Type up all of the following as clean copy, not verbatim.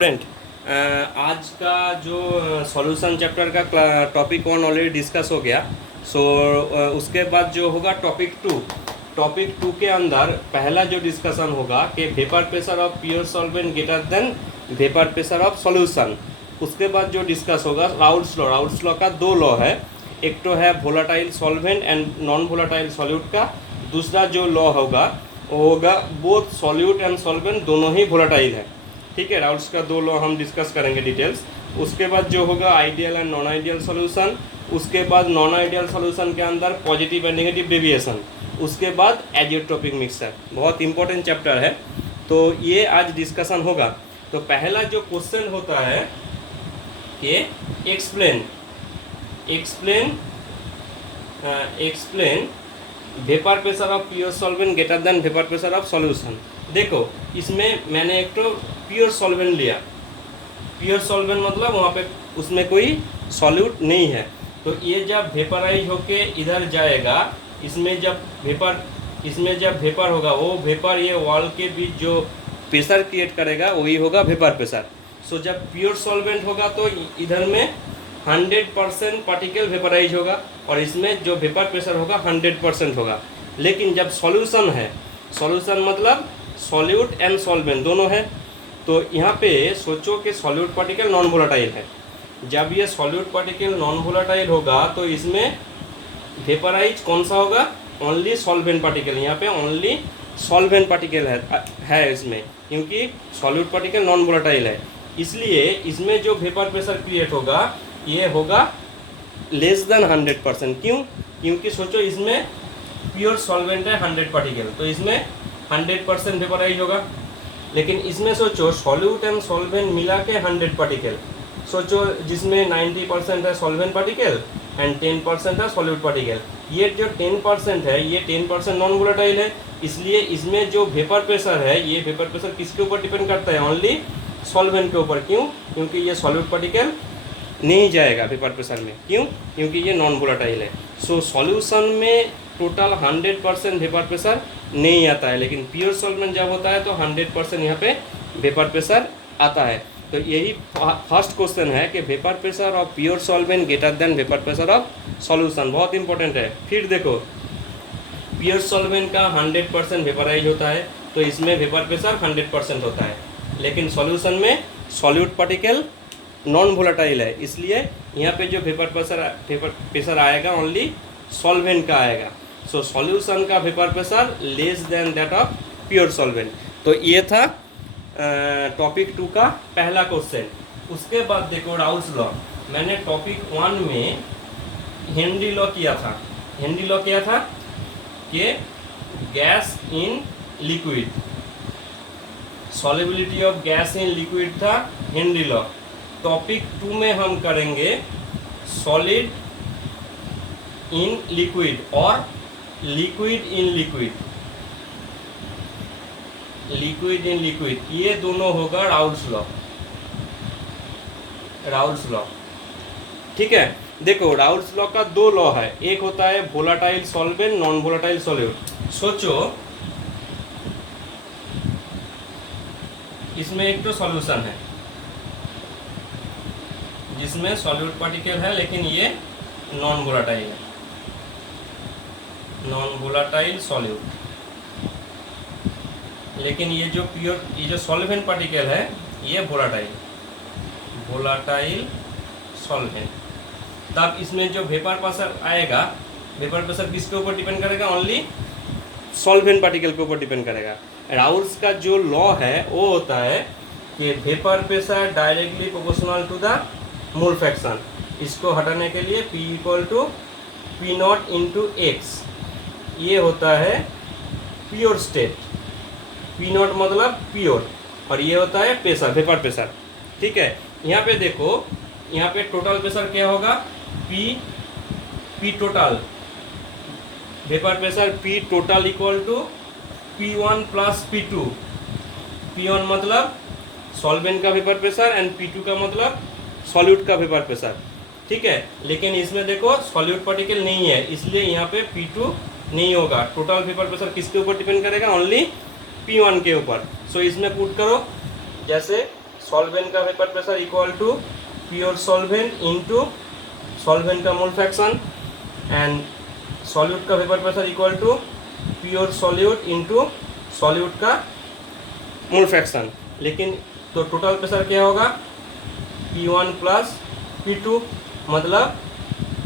Student, आज का जो सॉल्यूशन चैप्टर का टॉपिक 1 ऑलरेडी डिस्कस हो गया। सो उसके बाद जो होगा टॉपिक टू के अंदर पहला जो डिस्कशन होगा कि vapour pressure of pure solvent greater than vapour pressure of solution. उसके बाद जो डिस्कस होगा राउल्ट्स लॉ का दो लॉ है, एक तो है volatile solvent and non volatile solute का। दूसरा जो लॉ होगा वो होगा बोथ सॉल्यूट एंड सॉल्वेंट दोनों ही वोलाटाइल है। ठीक है, राउल्ट्स का दो लॉ हम डिस्कस करेंगे डिटेल्स। उसके बाद जो होगा ideal and non ideal solution. उसके बाद नॉन आइडियल सॉल्यूशन के अंदर पॉजिटिव एंड नेगेटिव डेविएशन। उसके बाद एजियोट्रोपिक मिक्सचर, बहुत इंपॉर्टेंट चैप्टर है, तो ये आज डिस्कशन होगा। तो पहला जो क्वेश्चन होता है कि explain vapour pressure of pure solvent greater than vapour pressure of solution. देखो, इसमें मैंने एक तो प्योर सॉल्वेंट लिया। प्योर सॉल्वेंट मतलब वहाँ पे उसमें कोई सॉल्यूट नहीं है, तो ये जब वेपराइज होके इधर जाएगा, इसमें जब वेपर होगा, वो वेपर ये वॉल के बीच जो प्रेशर क्रिएट करेगा वही होगा वेपर प्रेशर। सो जब प्योर सॉल्वेंट होगा तो इधर में 100% पार्टिकल वेपराइज होगा और इसमें जो वेपर प्रेशर होगा 100% होगा। लेकिन जब सॉल्यूशन है, सॉल्यूशन मतलब सॉल्यूट एंड सॉल्वेंट दोनों है, तो यहाँ पे सोचो कि सॉल्यूट पार्टिकल नॉन वोलाटाइल है। जब ये सॉल्यूट पार्टिकल नॉन वोलाटाइल होगा तो इसमें वेपराइज कौन सा होगा? Only solvent particle. यहाँ पे ओनली सॉल्वेंट पार्टिकल है इसमें, क्योंकि सॉल्यूट पार्टिकल नॉन वोलाटाइल है। इसलिए इसमें जो वेपर प्रेशर क्रिएट होगा ये होगा लेस देन 100%। क्यों? क्योंकि सोचो इसमें प्योर सॉल्वेंट है 100 पार्टिकल, तो इसमें 100% वेपराइज होगा। लेकिन इसमें सोचो सॉल्यूट एंड सॉल्वेंट मिला के 100 पार्टिकल, सोचो जिसमें 90% है सॉल्वेंट पार्टिकल एंड 10% है सॉल्यूट पार्टिकल। ये जो 10% है ये 10% नॉन वोलेटाइल है, इसलिए इसमें जो वेपर प्रेशर है ये वेपर प्रेशर किसके ऊपर डिपेंड करता है? ओनली सॉल्वेंट के ऊपर। क्यों? क्योंकि ये सॉल्यूट पार्टिकल नहीं जाएगा वेपर प्रेशर में। क्यों? क्योंकि ये नॉन वोलेटाइल है। सो सॉल्यूशन में टोटल 100% वेपर प्रेशर नहीं आता है, लेकिन प्योर सॉल्वेंट जब होता है तो 100% यहाँ पे वेपर प्रेशर आता है। तो यही फर्स्ट क्वेश्चन है कि vapour pressure of pure solvent greater than vapour pressure of solution, बहुत इंपॉर्टेंट है। फिर देखो, प्योर सॉल्वेंट का 100% वेपराइज होता है, तो इसमें वेपर प्रेशर 100% होता है। लेकिन सॉल्यूशन में सॉल्यूट पार्टिकल नॉन वोलेटाइल है, इसलिए यहाँ पे जो वेपर प्रेशर आएगा ओनली सॉल्वेंट का आएगा। सो सॉल्यूशन का vapour pressure less than that of pure solvent. तो ये था टॉपिक 2 का पहला क्वेश्चन। उसके बाद देखो राउल्ट्स लॉ। मैंने टॉपिक 1 में हेनरी लॉ किया था। हेनरी लॉ क्या था कि gas in liquid, solubility of gas in liquid था हेनरी लॉ। टॉपिक 2 में हम करेंगे सॉलिड इन लिक्विड और liquid in liquid. Liquid in liquid, ये दोनों होगा राउल्ट्स लॉ। ठीक है, देखो राउल्ट्स लॉ का दो लॉ है, एक होता है volatile solvent, non volatile solute. सोचो इसमें एक तो सॉल्यूशन है जिसमें सॉल्यूट पार्टिकल है, लेकिन ये नॉन वोलाटाइल है, नॉन वोलाटाइल सॉल्यूट। लेकिन ये जो सॉल्वेंट पार्टिकल है ये वोलाटाइल सॉल्वेंट। तब इसमें जो वेपर प्रेशर आएगा, वेपर प्रेशर किसके ऊपर डिपेंड करेगा? ओनली सॉल्वेंट पार्टिकल के ऊपर डिपेंड करेगा। राउल्ट्स का जो लॉ है वो होता है कि vapour pressure directly proportional to the mole fraction. इसको हटाने के लिए P = P0 × X, ये होता है प्योर स्टेट। P0 मतलब प्योर, और ये होता है प्रेशर, वेपर प्रेशर। ठीक है, यहाँ पे देखो, यहाँ पे टोटल प्रेशर क्या होगा? P total, vapour pressure P total = P1 + P2। P1 मतलब सॉल्वेंट का वेपर प्रेशर एंड P2 का मतलब सॉल्यूट का वेपर प्रेशर। ठीक है, लेकिन इसमें देखो सॉल्यूट पार्टिकल नहीं है, इसलिए यहाँ पे P2 नहीं होगा। टोटल वेपर प्रेशर किसके ऊपर डिपेंड करेगा? ओनली P1 के ऊपर। सो इसमें पुट करो, जैसे सॉल्वेंट का vapour pressure equal to pure solvent into solvent का मोल फ्रैक्शन एंड सॉल्यूट का vapour pressure equal to pure solute into solute का मोल फ्रैक्शन। लेकिन तो टोटल प्रेशर क्या होगा P1 प्लस P2 मतलब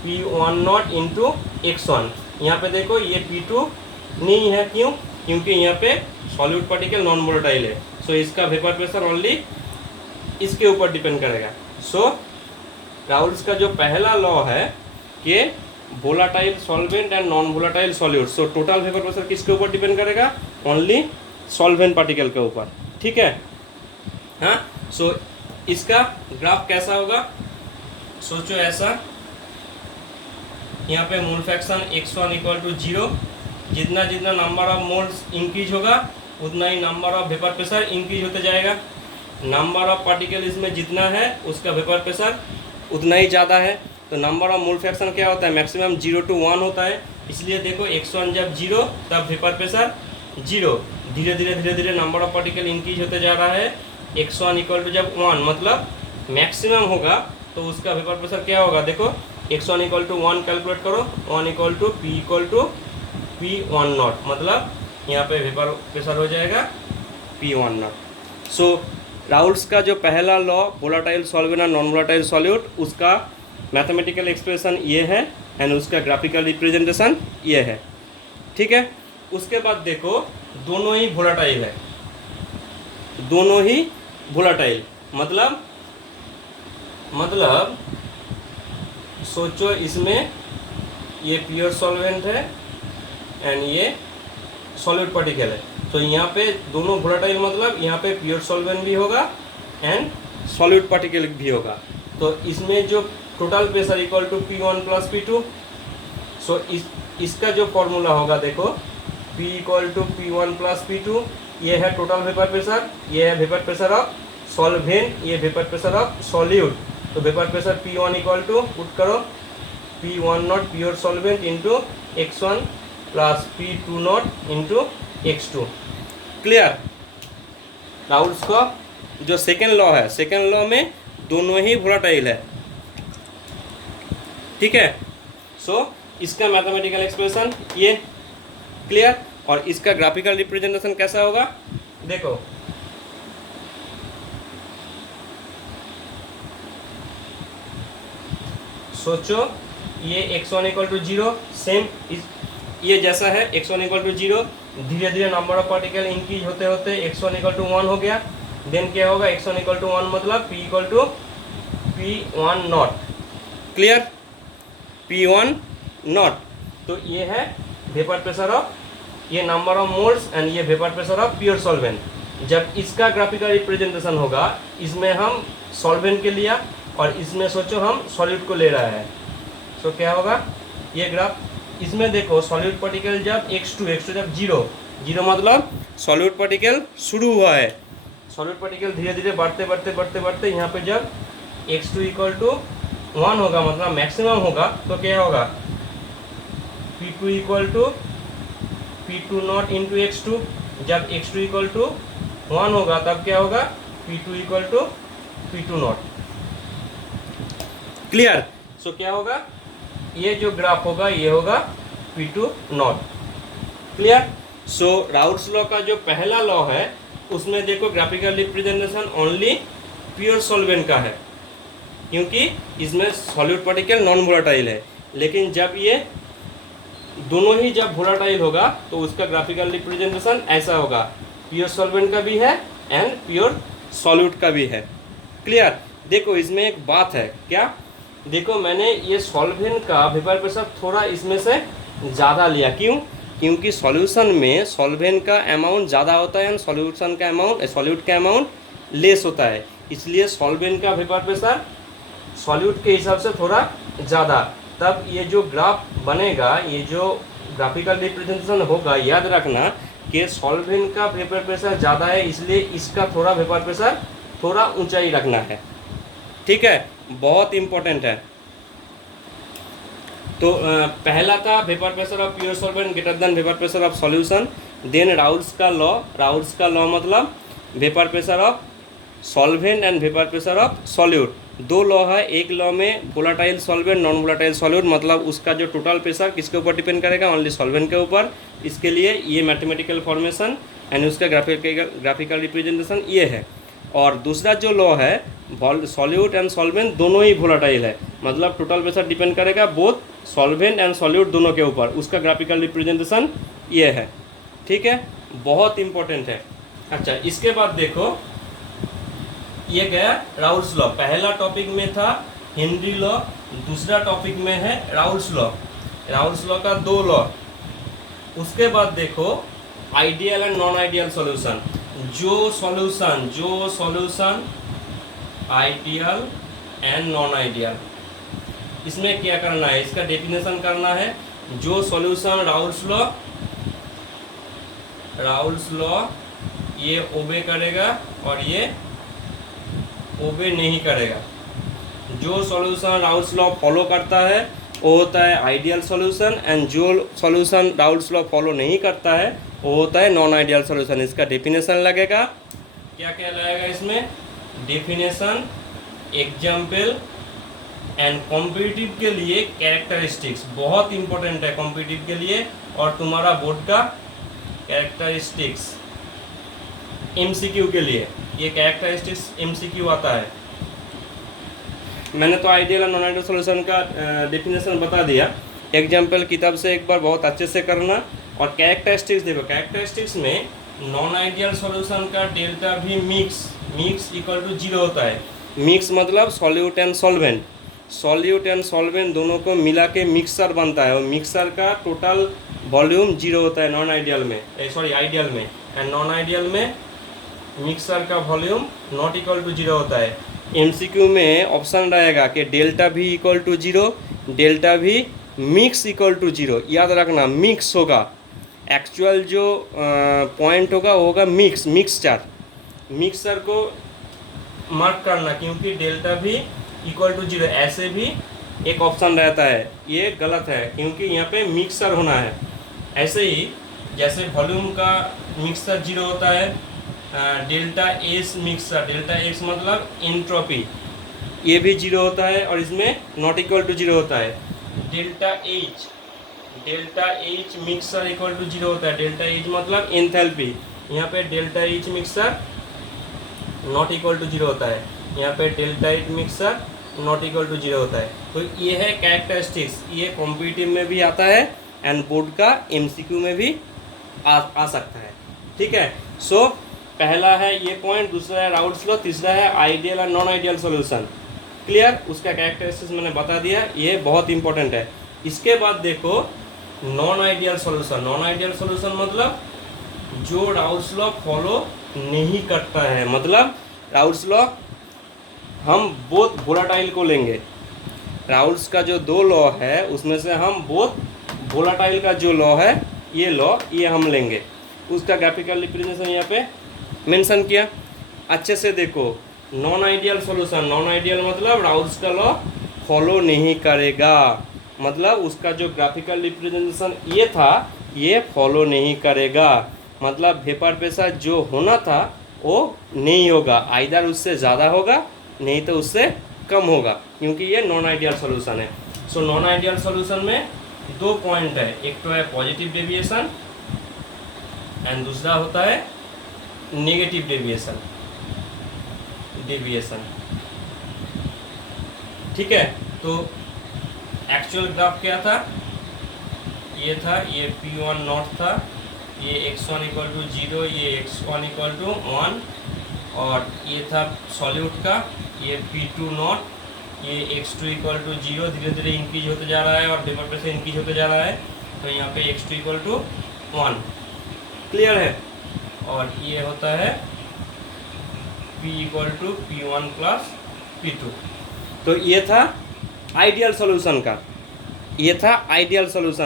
P1 नॉट इंटू X1। यहाँ पे देखो ये P2 नहीं है, क्यों? क्योंकि यहाँ पे सॉल्यूट पार्टिकल नॉन वोलेटाइल है, सो इसका वेपर प्रेशर ओनली इसके ऊपर डिपेंड करेगा। सो राउल्स का जो पहला लॉ है कि volatile solvent and non volatile solute, so total vapour pressure किसके ऊपर डिपेंड करेगा? ओनली सॉल्वेंट पार्टिकल के ऊपर, ठीक है। हाँ, सो इसका ग्राफ कैसा होगा? सोचो ऐसा, यहाँ पे mole fraction x1 equal to 0, जितना जितना नंबर ऑफ मोल्स इंक्रीज होगा उतना ही number of vapour pressure increase होते जाएगा। नंबर ऑफ पार्टिकल इसमें जितना है उसका वेपर प्रेशर उतना ही ज़्यादा है। तो नंबर ऑफ मोल फ्रैक्शन क्या होता है? मैक्सिमम 0 to 1 होता है। इसलिए देखो x1 जब 0 तब वेपर प्रेशर 0, धीरे धीरे नंबर ऑफ पार्टिकल इंक्रीज होते जा रहा है। x1 इक्वल टू जब 1 मतलब मैक्सिमम होगा तो उसका वेपर प्रेशर क्या होगा? देखो x1 इक्वल टू 1 कैलकुलेट करो, 1 equal to P equal to P1 naught, मतलब यहाँ पे वेपर प्रेशर हो जाएगा P1 नॉट। सो राउल्स का जो पहला लॉ वोलाटाइल सॉल्वेंट और नॉन वोलाटाइल सॉल्यूट, उसका मैथमेटिकल एक्सप्रेशन ये है एंड उसका ग्राफिकल रिप्रेजेंटेशन ये है, ठीक है। उसके बाद देखो दोनों ही वोलाटाइल है, दोनों ही वोलाटाइल मतलब सोचो इसमें ये प्योर सॉल्वेंट है एंड ये सॉलिड पार्टिकल है। तो यहाँ पे दोनों वोलाटाइल मतलब यहाँ पे प्योर सॉल्वेंट भी होगा एंड सॉलिड पार्टिकल भी होगा। तो इसमें जो total pressure equal to P1 plus P2, so इसका जो फॉर्मूला होगा देखो P equal to P1 plus P2, ये है टोटल वेपर प्रेशर, ये है वेपर प्रेशर ऑफ सॉल्वेंट, ये वेपर प्रेशर ऑफ सॉल्यूट। तो vapour pressure P1 equal to put करो P1 naught pure solvent into X1 plus P2 naught into X2। Clear? Raoult's का जो second law है, second law में दोनों ही volatile है, ठीक है। सो इसका मैथमेटिकल एक्सप्रेशन ये। क्लियर? और इसका ग्राफिकल रिप्रेजेंटेशन कैसा होगा? देखो सोचो ये x1 इक्वल टू 0 सेम ये जैसा है, x1 इक्वल टू 0, धीरे धीरे नंबर ऑफ पार्टिकल इंक्रीज होते होते x1 इक्वल टू 1 हो गया। देन क्या होगा? x1 इक्वल टू 1 मतलब P equal to P1 naught. Clear? P1 naught. तो ये है वेपर प्रेशर ऑफ, ये नंबर ऑफ मोल्स एंड ये vapour pressure of pure solvent. जब इसका ग्राफिकल रिप्रेजेंटेशन होगा, इसमें हम सॉल्वेंट के लिया और इसमें सोचो हम सॉलिड को ले रहा है, तो क्या होगा ये ग्राफ? इसमें देखो सॉलिड पार्टिकल जब x2 जब 0 मतलब सॉलिड पार्टिकल शुरू हुआ है, सॉलिड पार्टिकल धीरे धीरे बढ़ते यहाँ पे जब x2 इक्वल टू 1 होगा मतलब मैक्सिमम होगा, तो क्या होगा? P2 equal to P2 naught into X2। जब X2 इक्वल टू 1 होगा तब क्या होगा? P2 equal to P2 not. Clear? So क्या होगा? ये जो ग्राफ होगा ये होगा P2 not. Clear? So Raoult's law का जो पहला लॉ है उसमें देखो graphical representation only pure solvent का है, क्योंकि इसमें सॉलिड पार्टिकल नॉन वोलाटाइल है। लेकिन जब ये दोनों ही जब वोलाटाइल होगा तो उसका ग्राफिकल रिप्रेजेंटेशन ऐसा होगा, प्योर सॉल्वेंट का भी है एंड प्योर सॉल्यूट का भी है। क्लियर? देखो इसमें एक बात है, क्या? देखो मैंने ये सॉल्वेंट का वेपर प्रेशर थोड़ा इसमें से ज़्यादा लिया, क्यों? क्योंकि सॉल्यूशन में सॉल्वेंट का अमाउंट ज़्यादा होता है एंड सॉल्यूशन का अमाउंट सॉल्यूट का अमाउंट लेस होता है, इसलिए सॉल्वेंट का वेपर प्रेशर सॉल्यूट के हिसाब से थोड़ा ज़्यादा। तब ये जो ग्राफ बनेगा, ये जो ग्राफिकल रिप्रेजेंटेशन होगा, याद रखना कि सॉल्वेंट का वेपर प्रेशर ज़्यादा है, इसलिए इसका थोड़ा वेपर प्रेशर थोड़ा ऊंचाई रखना है, ठीक है, बहुत इम्पोर्टेंट है। तो पहला था vapour pressure of pure solvent greater than vapour pressure of solution. Then Raoult's का लॉ मतलब vapour pressure of solvent and vapour pressure of solute. दो लॉ है, एक लॉ में volatile solvent, non volatile solute, मतलब उसका जो टोटल प्रेशर किसके ऊपर डिपेंड करेगा, ओनली सॉल्वेंट के ऊपर। इसके लिए ये मैथमेटिकल फॉर्मेशन एंड उसका ग्राफिकल रिप्रेजेंटेशन ये है। और दूसरा जो लॉ है, सॉल्यूट एंड सॉल्वेंट दोनों ही वोलाटाइल है, मतलब टोटल प्रेशर डिपेंड करेगा बोथ सॉल्वेंट एंड सॉल्यूट दोनों के ऊपर, उसका ग्राफिकल रिप्रेजेंटेशन ये है। ठीक है, बहुत इंपॉर्टेंट है। अच्छा, इसके बाद देखो ये गया राउल्स लॉ। पहला टॉपिक में था हेनरी लॉ, दूसरा टॉपिक में है राउल्स लॉ। राउल्स लॉ का दो लॉ। उसके बाद देखो ideal and non ideal solution. जो solution ideal and non ideal, इसमें क्या करना है, इसका डेफिनेशन करना है। जो सॉल्यूशन राउल्स लॉ ये ओबे करेगा और ये ओबे नहीं करेगा। जो सॉल्यूशन राउल्स लॉ फॉलो करता है वो होता है आइडियल सॉल्यूशन, एंड जो सॉल्यूशन राउल्स लॉ फॉलो नहीं करता है वो होता है नॉन आइडियल सॉल्यूशन। इसका डेफिनेशन लगेगा, क्या क्या लगेगा इसमें, डेफिनेशन, एग्जाम्पल एंड कॉम्पिटिटिव के लिए कैरेक्टरिस्टिक्स। बहुत इंपॉर्टेंट है कॉम्पिटिटिव के लिए, और तुम्हारा बोर्ड का कैरेक्टरिस्टिक्स एमसीक्यू के लिए, ये कैरेक्टरिस्टिक्स एमसीक्यू आता है। मैंने तो आइडियल और नॉन आइडियल सॉल्यूशन का डेफिनेशन बता दिया। एग्जाम्पल किताब से एक बार बहुत अच्छे से करना। और कैरेक्टरिस्टिक्स देखो, कैरेक्टरिस्टिक्स में नॉन आइडियल सॉल्यूशन का डेल्टा भी मिक्स इक्वल टू 0 होता है। मिक्स मतलब सॉल्यूट एंड सॉल्वेंट दोनों को मिला के मिक्सर बनता है, और मिक्सर का टोटल वॉल्यूम 0 होता है नॉन आइडियल में, आइडियल में। एंड नॉन आइडियल में मिक्सर का वॉल्यूम नॉट इक्वल टू 0 होता है। एमसीक्यू में ऑप्शन रहेगा कि डेल्टा भी इक्वल टू 0, डेल्टा भी मिक्स इक्वल टू 0। याद रखना मिक्स होगा, एक्चुअल जो पॉइंट होगा वो होगा मिक्सर को मार्क करना, क्योंकि डेल्टा भी इक्वल टू 0 ऐसे भी एक ऑप्शन रहता है, ये गलत है क्योंकि यहाँ पे मिक्सर होना है। ऐसे ही जैसे वॉल्यूम का मिक्सर 0 होता है, delta S mixer, delta x मतलब एंट्रोपी, ये भी 0 होता है, और इसमें नॉट इक्वल टू 0 होता है। Delta H mixer equal to 0 होता है, डेल्टा एच मतलब एंथैल्पी, यहाँ पे delta H mixer not equal to 0 होता है, यहाँ पे delta H mixer not equal to 0 होता है। तो ये है कैरेक्टरिस्टिक्स, ये कॉम्पिटिटिव में भी आता है एंड बोर्ड का एमसीक्यू में भी आ सकता है। ठीक है, सो पहला है ये पॉइंट, दूसरा है राउल्स लॉ, तीसरा है आइडियल और नॉन आइडियल सॉल्यूशन। क्लियर, उसका कैरेक्टरिस्टिक्स मैंने बता दिया, ये बहुत इंपॉर्टेंट है। इसके बाद देखो non ideal solution. Non ideal solution मतलब जो राउल्स लॉ फॉलो नहीं करता है, मतलब राउल्स लॉ हम बोथ वोलाटाइल को लेंगे। राउल्स का जो दो लॉ है उसमें से हम बोथ वोलाटाइल का जो लॉ है ये हम लेंगे। उसका ग्राफिकल रिप्रेजेंटेशन यहाँ पे मेंशन किया। अच्छे से देखो, non ideal solution, non ideal मतलब राउल्स का लॉ फॉलो नहीं करेगा, मतलब उसका जो ग्राफिकल रिप्रेजेंटेशन ये था ये फॉलो नहीं करेगा, मतलब वेपर प्रेशर जो होना था वो नहीं होगा, आइदर उससे ज़्यादा होगा नहीं तो उससे कम होगा, क्योंकि ये नॉन आइडियल सॉल्यूशन है। सो नॉन आइडियल सॉल्यूशन में दो पॉइंट है, एक तो है पॉजिटिव डेविएशन एंड दूसरा होता है नेगेटिव डेविएशन। ठीक है, तो एक्चुअल ग्राफ क्या था, ये था, ये P1 नॉट था, ये x1 इक्वल टू 0, ये x1 इक्वल टू 1, और ये था सॉल्यूट का, ये P2 नॉट, ये x2 इक्वल टू 0, धीरे धीरे इंक्रीज होते जा रहा है और वेपर प्रेशर इंक्रीज होते जा रहा है, तो यहाँ पे x2 इक्वल टू 1। क्लियर है, और ये होता है P equal to P1 plus P2। तो ये था आइडियल सॉल्यूशन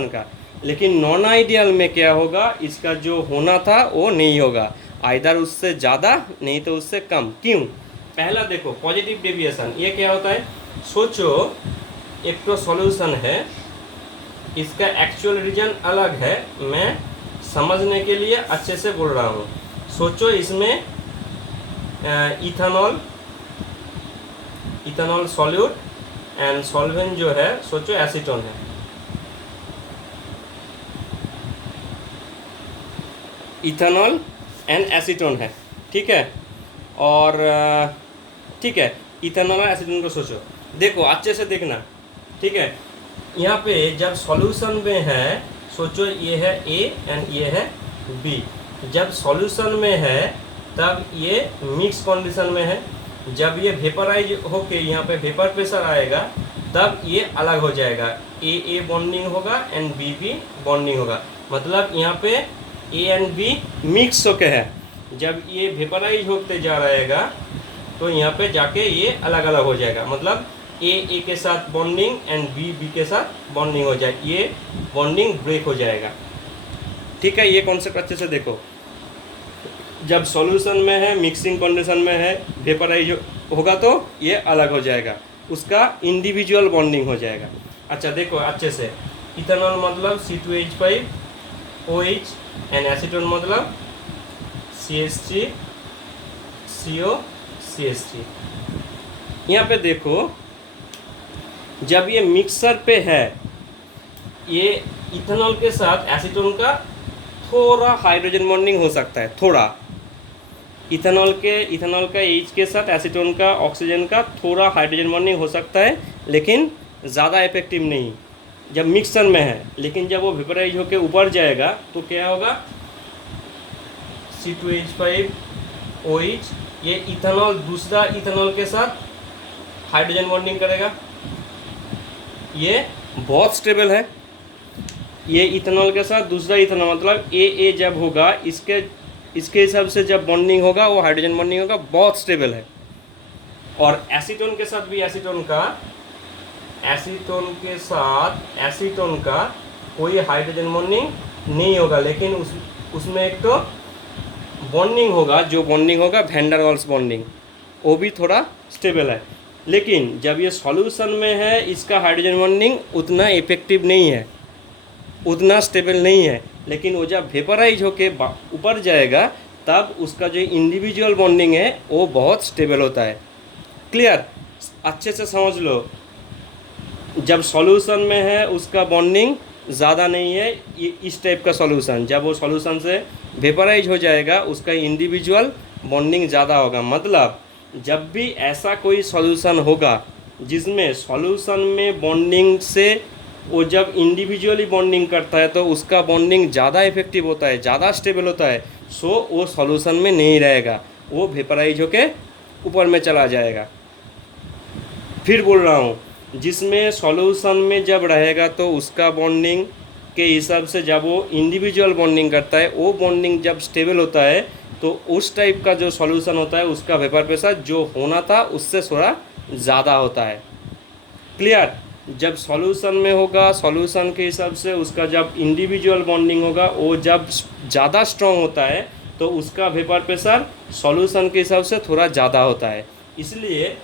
का, लेकिन नॉन आइडियल में क्या होगा, इसका जो होना था वो नहीं होगा, आइदर उससे ज़्यादा नहीं तो उससे कम। क्यों? पहला देखो पॉजिटिव डेविएशन, ये क्या होता है, सोचो एक तो सॉल्यूशन है, इसका एक्चुअल रीजन अलग है, मैं समझने के लिए अच्छे से बोल रहा हूँ। सोचो इसमें इथेनॉल सॉल्यूट एंड सॉल्वेंट जो है सोचो एसीटोन है। इथेनॉल एंड एसीटोन है, ठीक है। और ठीक है, इथेनॉल और एसीटोन को सोचो, देखो अच्छे से देखना, ठीक है। यहाँ पे जब सॉल्यूशन में है, सोचो ये है ए एंड ये है बी। जब सॉल्यूशन में है तब ये मिक्स कंडीशन में है। जब ये वेपराइज होके यहाँ पे वेपर प्रेशर आएगा तब ये अलग हो जाएगा, ए बॉन्डिंग होगा एंड बी बॉन्डिंग होगा। मतलब यहाँ पे ए एंड बी मिक्स होके है। जब ये वेपराइज होते जा रहेगा तो यहाँ पे जाके ये अलग अलग हो जाएगा। मतलब ए के साथ बॉन्डिंग एंड बी के साथ बॉन्डिंग हो जाए, ये बॉन्डिंग ब्रेक हो जाएगा, ठीक है। ये कॉन्सेप्ट अच्छे से देखो। जब सॉल्यूशन में है, मिक्सिंग कंडीशन में है, वेपराइज होगा तो ये अलग हो जाएगा, उसका इंडिविजुअल बॉन्डिंग हो जाएगा। अच्छा देखो अच्छे से, इथेनॉल मतलब C2H5OH एंड एसीटोन मतलब CH3COCH3। यहाँ पे देखो, जब ये मिक्सर पे है, ये इथेनॉल के साथ एसीटोन का थोड़ा हाइड्रोजन बॉन्डिंग हो सकता है, थोड़ा। इथेनॉल का H के साथ एसीटोन का, ऑक्सीजन का थोड़ा हाइड्रोजन बॉन्डिंग हो सकता है, लेकिन ज़्यादा इफेक्टिव नहीं जब मिक्सर में है। लेकिन जब वो वेपराइज होकर ऊपर जाएगा तो क्या होगा, C2H5OH, ये इथेनॉल दूसरा इथेनॉल के साथ हाइड्रोजन बॉन्डिंग करेगा, ये बहुत स्टेबल है। ये इथेनॉल के साथ दूसरा इथेनॉल, मतलब ए जब होगा इसके हिसाब से जब बॉन्डिंग होगा वो हाइड्रोजन बॉन्डिंग होगा, बहुत स्टेबल है। और एसीटोन के साथ भी एसीटोन का कोई हाइड्रोजन बॉन्डिंग नहीं होगा, लेकिन उसमें एक तो बॉन्डिंग होगा, जो बॉन्डिंग होगा वैन डर वाल्स बॉन्डिंग, वो भी थोड़ा स्टेबल है। लेकिन जब ये सॉल्यूशन में है, इसका हाइड्रोजन बॉन्डिंग उतना इफेक्टिव नहीं है, उतना स्टेबल नहीं है। लेकिन वो जब वेपराइज होके ऊपर जाएगा तब उसका जो इंडिविजुअल बॉन्डिंग है वो बहुत स्टेबल होता है। क्लियर, अच्छे से समझ लो। जब सॉल्यूशन में है उसका बॉन्डिंग ज़्यादा नहीं है, इस टाइप का सॉल्यूशन। जब वो सॉल्यूशन से वेपराइज हो जाएगा उसका इंडिविजुअल बॉन्डिंग ज़्यादा होगा। मतलब जब भी ऐसा कोई सॉल्यूशन होगा जिसमें सॉल्यूशन में बॉन्डिंग से वो जब इंडिविजुअली बॉन्डिंग करता है तो उसका बॉन्डिंग ज़्यादा इफेक्टिव होता है, ज़्यादा स्टेबल होता है, सो वो सॉल्यूशन में नहीं रहेगा, वो वेपराइज होके ऊपर में चला जाएगा। फिर बोल रहा हूँ, जिसमें सॉल्यूशन में जब रहेगा तो उसका बॉन्डिंग के हिसाब से जब वो इंडिविजुअल बॉन्डिंग करता है, वो बॉन्डिंग जब स्टेबल होता है तो उस टाइप का जो सॉल्यूशन होता है उसका वेपर प्रेशर जो होना था उससे थोड़ा ज़्यादा होता है। क्लियर, जब सॉल्यूशन में होगा सॉल्यूशन के हिसाब से उसका जब इंडिविजुअल बॉन्डिंग होगा वो जब ज़्यादा स्ट्रॉन्ग होता है तो उसका वेपर प्रेशर सॉल्यूशन के हिसाब से थोड़ा ज़्यादा होता है, इसलिए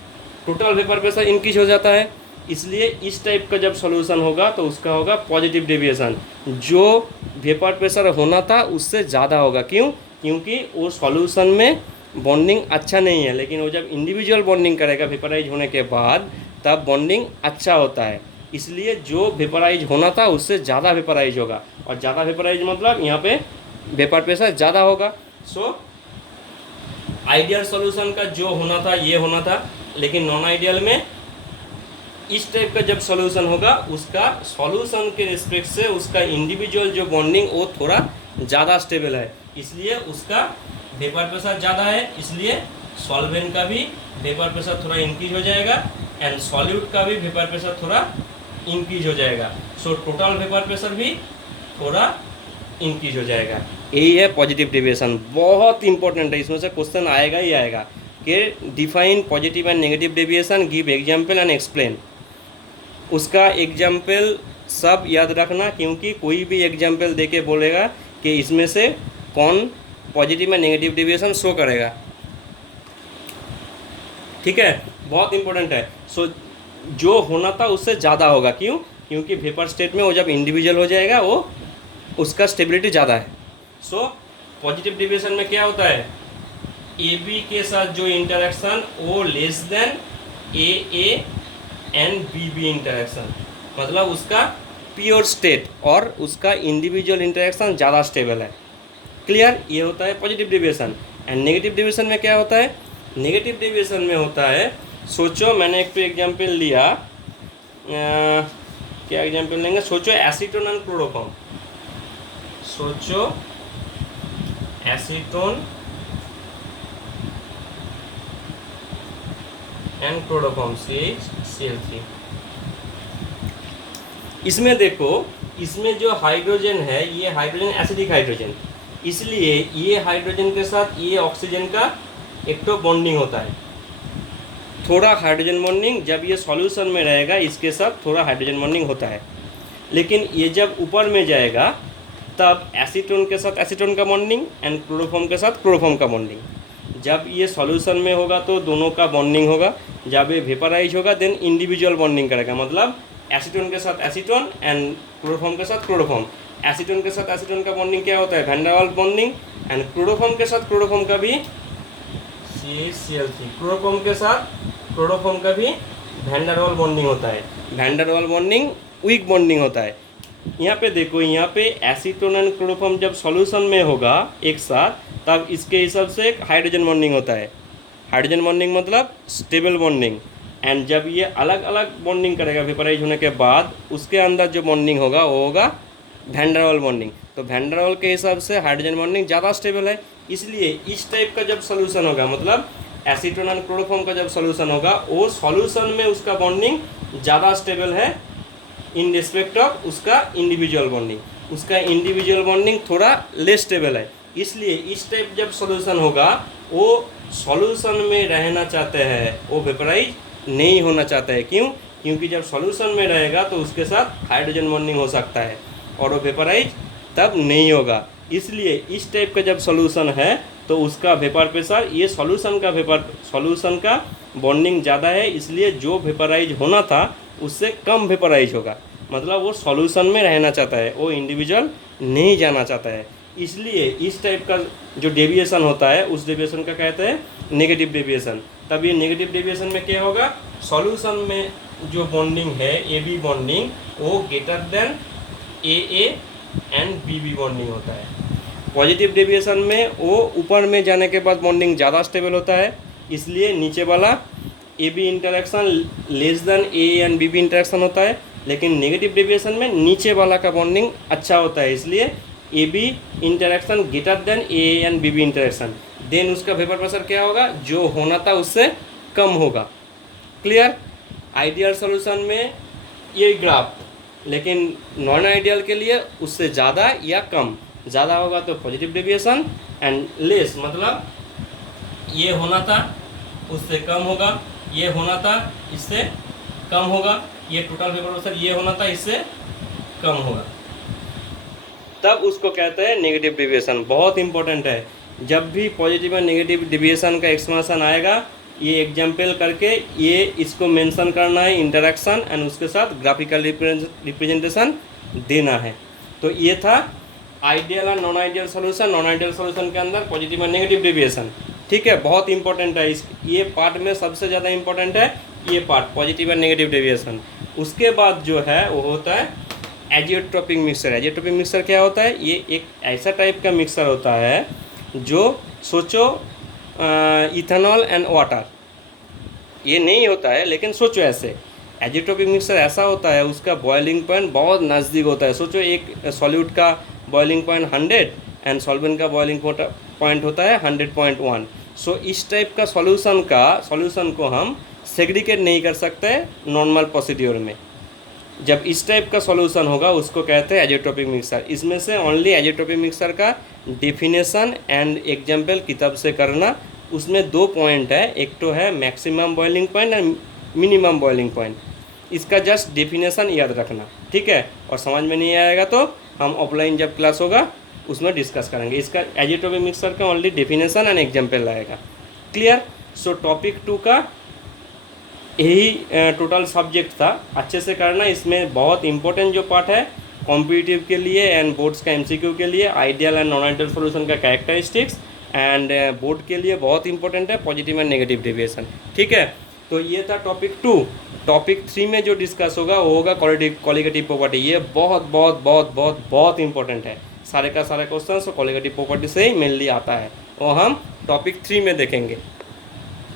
टोटल वेपर प्रेशर इंक्रीज हो जाता है। इसलिए इस टाइप का जब सॉल्यूशन होगा तो उसका होगा पॉजिटिव डेविएशन, जो वेपर प्रेशर होना था उससे ज़्यादा होगा। क्यों? क्योंकि वो सॉल्यूशन में बॉन्डिंग अच्छा नहीं है, लेकिन वो जब इंडिविजुअल बॉन्डिंग करेगा वेपराइज होने के बाद तब बॉन्डिंग अच्छा होता है। इसलिए जो वेपराइज होना था उससे ज़्यादा वेपराइज होगा, और ज़्यादा वेपराइज मतलब यहाँ पे वेपर प्रेशर ज़्यादा होगा। सो आइडियल सॉल्यूशन का जो होना था ये होना था, लेकिन नॉन आइडियल में इस टाइप का जब सॉल्यूशन होगा उसका सॉल्यूशन के रिस्पेक्ट से उसका इंडिविजुअल जो बॉन्डिंग वो थोड़ा ज़्यादा स्टेबल है, इसलिए उसका वेपर प्रेशर ज़्यादा है, इसलिए सॉल्वेंट का भी वेपर प्रेशर थोड़ा इंक्रीज हो जाएगा एंड सॉल्यूट का भी वेपर प्रेशर थोड़ा इंक्रीज हो जाएगा। सो टोटल वेपर प्रेशर भी थोड़ा इंक्रीज हो जाएगा। यही है पॉजिटिव डेविएशन, बहुत इंपॉर्टेंट है, इसमें से क्वेश्चन आएगा ही आएगा कि define positive and negative deviation, give example and explain. उसका एग्जाम्पल सब याद रखना, क्योंकि कोई भी एग्जाम्पल देके बोलेगा कि इसमें से कौन positive and negative deviation show करेगा। ठीक है, बहुत इंपॉर्टेंट है। सो जो होना था उससे ज़्यादा होगा। क्यों? क्योंकि वेपर स्टेट में वो जब इंडिविजुअल हो जाएगा वो उसका स्टेबिलिटी ज़्यादा है। सो पॉजिटिव डेविएशन में क्या होता है, ए बी के साथ जो इंटरेक्शन वो less than A and B B interaction, मतलब उसका प्योर स्टेट और उसका इंडिविजुअल इंटरेक्शन ज़्यादा स्टेबल है। क्लियर? ये होता है positive deviation. And negative deviation में क्या होता है? नेगेटिव डेविएशन में होता है, सोचो मैंने एक तो एग्जाम्पल लिया, क्या एग्जाम्पल लेंगे, सोचो एसीटोन एंड क्लोरोफॉर्म, सोचो एसीटोन एंड क्लोरोफॉर्म CH3। इसमें देखो, इसमें जो हाइड्रोजन है ये हाइड्रोजन एसिडिक हाइड्रोजन, इसलिए ये हाइड्रोजन के साथ ये ऑक्सीजन का एक तो बॉन्डिंग होता है, थोड़ा हाइड्रोजन बॉन्डिंग, जब ये सॉल्यूशन में रहेगा इसके साथ थोड़ा हाइड्रोजन बॉन्डिंग होता है। लेकिन ये जब ऊपर में जाएगा तब एसीटोन के साथ एसीटोन का बॉन्डिंग एंड क्लोरोफॉर्म के साथ क्लोरोफॉर्म का बॉन्डिंग। जब ये सॉल्यूशन में होगा तो दोनों का बॉन्डिंग होगा, जब ये वेपराइज होगा देन इंडिविजुअल बॉन्डिंग करेगा, मतलब एसीटोन के साथ एसीटोन एंड क्लोरोफॉर्म के साथ क्लोरोफॉर्म। एसीटोन के साथ एसीटोन का बॉन्डिंग क्या होता है? Van der Waals bonding. And chloroform के साथ क्लोरोफॉर्म का भी CH3, क्लोरोफॉर्म के साथ क्लोरोफॉर्म का भी वैन डर वाल्स बॉन्डिंग होता है। Van der Waals bonding week bonding होता है। यहाँ पे देखो, यहाँ पे एसीटोन एंड क्लोरोफॉर्म जब सॉल्यूशन में होगा एक साथ, तब इसके हिसाब से एक हाइड्रोजन बॉन्डिंग होता है। हाइड्रोजन बॉन्डिंग मतलब स्टेबल बॉन्डिंग। एंड जब ये अलग अलग बॉन्डिंग करेगा वेपराइज होने के बाद, उसके अंदर जो बॉन्डिंग होगा वो होगा वैन डर वाल्स बॉन्डिंग। तो वैन डर वाल्स के हिसाब से हाइड्रोजन बॉन्डिंग ज़्यादा स्टेबल है, इसलिए इस टाइप का जब सोल्यूशन होगा, मतलब एसीटोन एंड क्लोरोफॉर्म का जब सोल्यूशन होगा, वो सॉल्यूशन में उसका बॉन्डिंग ज़्यादा स्टेबल है इन रिस्पेक्ट ऑफ उसका इंडिविजुअल बॉन्डिंग। उसका इंडिविजुअल बॉन्डिंग थोड़ा लेस स्टेबल है, इसलिए इस टाइप जब सॉल्यूशन होगा वो सॉल्यूशन में रहना चाहते हैं, वो वेपराइज नहीं होना चाहता है। क्यों? क्योंकि जब सॉल्यूशन में रहेगा तो उसके साथ हाइड्रोजन बॉन्डिंग हो सकता है और वो वेपराइज तब नहीं होगा। इसलिए इस टाइप का जब सॉल्यूशन है तो उसका वेपर प्रेशर, ये सॉल्यूशन का बॉन्डिंग ज़्यादा है, इसलिए जो वेपराइज होना था उससे कम वेपराइज होगा, मतलब वो सॉल्यूशन में रहना चाहता है, वो इंडिविजुअल नहीं जाना चाहता है। इसलिए इस टाइप का जो डेविएशन होता है उस डेविएशन का कहते हैं नेगेटिव डेविएशन। तब ये नेगेटिव डेविएशन में क्या होगा? सॉल्यूशन में जो बॉन्डिंग है AB बॉन्डिंग वो greater than AA and BB bonding होता है। पॉजिटिव डेविएशन में वो ऊपर में जाने के बाद बॉन्डिंग ज़्यादा स्टेबल होता है, इसलिए नीचे वाला AB interaction less than A and BB interaction होता है। लेकिन नेगेटिव डेविएशन में नीचे वाला का बॉन्डिंग अच्छा होता है, इसलिए AB interaction greater than A and BB interaction. Then उसका वेपर प्रेशर क्या होगा? जो होना था उससे कम होगा। क्लियर? आइडियल सॉल्यूशन में ये ग्राफ, लेकिन नॉन आइडियल के लिए उससे ज़्यादा या कम। ज़्यादा होगा तो पॉजिटिव डेविएशन एंड लेस मतलब ये होना था उससे कम होगा, ये होना था इससे कम होगा, ये टोटल वेपर प्रेशर ये होना था इससे कम होगा, तब उसको कहते हैं नेगेटिव डेविएशन। बहुत इंपॉर्टेंट है, जब भी पॉजिटिव एंड नेगेटिव डेविएशन का एक्सप्लेनेशन आएगा ये एग्जाम्पल करके ये इसको मेंशन करना है इंटरेक्शन एंड उसके साथ ग्राफिकल रिप्रेजेंटेशन देना है। तो ये था आइडियल और non ideal solution. Non ideal solution के अंदर पॉजिटिव एंड नेगेटिव डेविएशन, ठीक है, बहुत इंपॉर्टेंट है। ये पार्ट में सबसे ज़्यादा इंपॉर्टेंट है ये part, positive and negative deviation. उसके बाद जो है वो होता है एजियोट्रोपिक मिक्सचर। एजियोट्रोपिक मिक्सचर क्या होता है? ये एक ऐसा टाइप का मिक्सचर होता है जो सोचो इथेनॉल एंड वाटर, ये नहीं होता है लेकिन सोचो ऐसे एजियोट्रोपिक मिक्सचर ऐसा होता है उसका बॉइलिंग पॉइंट बहुत नज़दीक होता है। सोचो एक सॉल्यूट का बॉइलिंग पॉइंट 100 एंड सॉल्वेंट का बॉइलिंग पॉइंट होता है 100.1। सो इस टाइप का सॉल्यूशन को हम सेग्रीगेट नहीं कर सकते नॉर्मल प्रोसीड्योर में। जब इस टाइप का सॉल्यूशन होगा उसको कहते हैं एजियोट्रोपिक मिक्सचर। इसमें से ओनली एजियोट्रोपिक मिक्सचर का डेफिनेशन एंड एग्जाम्पल किताब से करना। उसमें 2 पॉइंट है, एक तो है maximum boiling point and minimum boiling point. इसका जस्ट डेफिनेशन याद रखना, ठीक है। और समझ में नहीं आएगा तो हम ऑफलाइन जब क्लास होगा उसमें डिस्कस करेंगे। इसका एजियोट्रोपिक मिक्सचर का ओनली डेफिनेशन एंड एग्जाम्पल आएगा। क्लियर? सो टॉपिक 2 का यही टोटल सब्जेक्ट था, अच्छे से करना। इसमें बहुत इंपॉर्टेंट जो पार्ट है कॉम्पिटिटिव के लिए एंड बोर्ड्स का MCQ के लिए, ideal and non ideal solution का कैरेक्टरिस्टिक्स एंड बोर्ड के लिए बहुत इंपॉर्टेंट है पॉजिटिव एंड नेगेटिव डेविएशन। ठीक है, तो ये था टॉपिक 2। टॉपिक 3 में जो डिस्कस होगा वो होगा कॉलिगेटिव प्रॉपर्टी। ये बहुत बहुत बहुत बहुत बहुत इंपॉर्टेंट है, सारे का सारा क्वेश्चन कॉलिगेटिव प्रॉपर्टी से ही मेनली आता है, वो हम टॉपिक 3 में देखेंगे।